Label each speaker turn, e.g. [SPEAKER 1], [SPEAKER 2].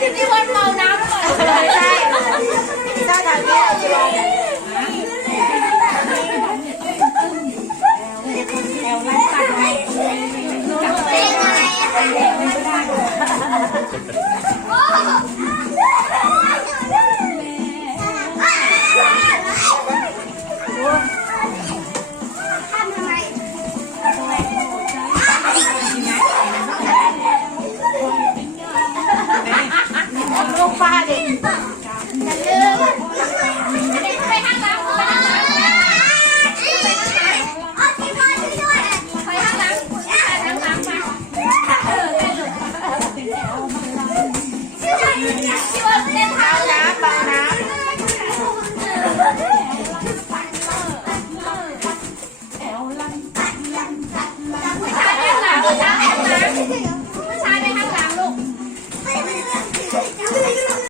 [SPEAKER 1] สิพี่ค
[SPEAKER 2] นเมาน้ำเล
[SPEAKER 1] ยใช่ถ้าทางนี้จะลองเป็นไง